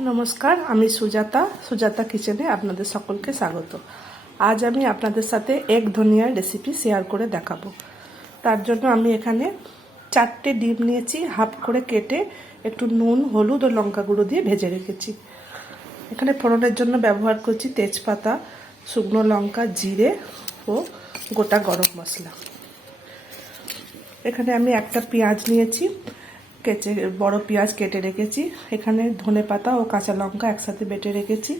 নমস্কার, আমি সুজাতা কিচেনে আপনাদের সকলকে স্বাগত। আজ আমি আপনাদের সাথে এক ধনিয়ার রেসিপি শেয়ার করে দেখাবো। তার জন্য আমি এখানে 4টে ডিম নিয়েছি, হাফ করে কেটে একটু নুন, হলুদ ও লঙ্কা গুঁড়ো দিয়ে ভেজে রেখেছি। এখানে ফোড়নের জন্য ব্যবহার করছি তেজপাতা, শুকনো লঙ্কা, জিরে ও গোটা গরম মশলা। এখানে আমি একটা পেঁয়াজ নিয়েছি, বড় পেঁয়াজ কেটে রেখেছি। এখানে ধনেপাতা ও কাঁচা লঙ্কা একসাথে বেটে রেখেছি।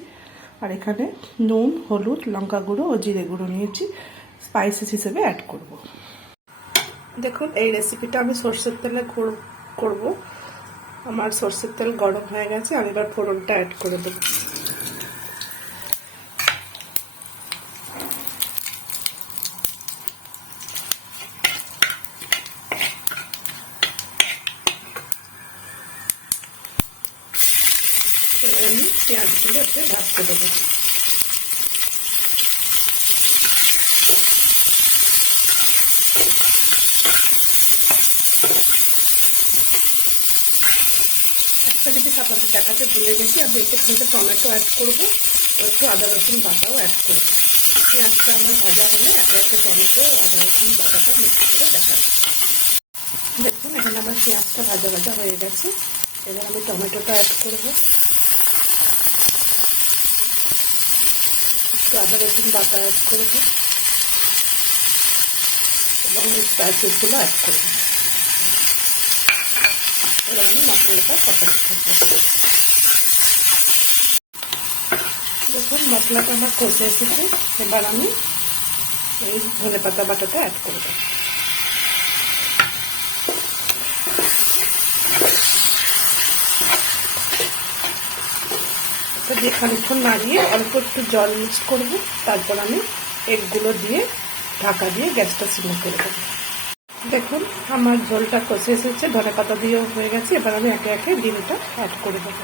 আর এখানে নুন, হলুদ, লঙ্কা গুঁড়ো ও জিরে গুঁড়ো নিয়েছি, স্পাইসেস হিসেবে অ্যাড করব। দেখুন, এই রেসিপিটা আমি সরষের তেলে করব। আমার সরষের তেল গরম হয়ে গেছে, আমি এবার ফোড়নটা অ্যাড করে দেবো। আমি পেঁয়াজগুলো একটু ভাজতে দেবো। একটা জিনিস আপনাদের দেখাতে ভুলে গেছি, আমি একটু টমেটো অ্যাড করবো ও একটু আদা রসুন বাটাও অ্যাড করবো। পেঁয়াজটা আমার ভাজা হলে একে একে টমেটো আদা রসুন বাটাটা মিক্স করে দেখাচ্ছি। দেখুন, এখানে আমার পেঁয়াজটা ভাজা ভাজা হয়ে গেছে। এবার আমি টমেটোটা অ্যাড করবো, একটু আদা রসুন বাটা অ্যাড করবো এবং এই স্পাইসেসগুলো অ্যাড করবো। এবার আমি মশলাটা কষাতে থাকবো। দেখুন, মশলাটা আমার কষে এসেছে। এবার আমি এই ধনেপাতা বাটাটা অ্যাড করবো। এটা দিয়ে খানিকক্ষণ নাড়িয়ে অল্প একটু জল মিক্স করবো। তারপর আমি এগগুলো দিয়ে ঢাকা দিয়ে গ্যাসটা সিম করে দেবো। দেখুন, আমার ঝোলটা কষে এসেছে, ধনেপাতা দিয়েও হয়ে গেছে। এবার আমি একে একে ডিমটা অ্যাড করে দেবো।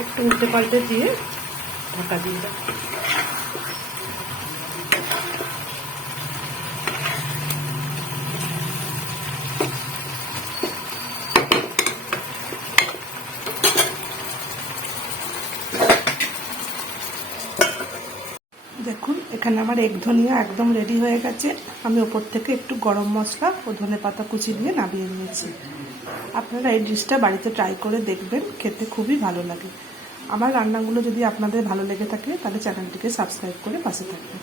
একটু উল্টে পাল্টে দিয়ে ঢাকা দিয়ে দেবো। দেখুন, এখানে আমার এক ধনিয়া একদম রেডি হয়ে গেছে। আমি ওপর থেকে একটু গরম মশলা ও ধনেপাতা কুচি দিয়ে নামিয়ে নিয়েছি। আপনারা এই ডিশটা বাড়িতে ট্রাই করে দেখবেন, খেতে খুবই ভালো লাগে। আমার রান্নাগুলো যদি আপনাদের ভালো লেগে থাকে তাহলে চ্যানেলটিকে সাবস্ক্রাইব করে পাশে থাকবেন।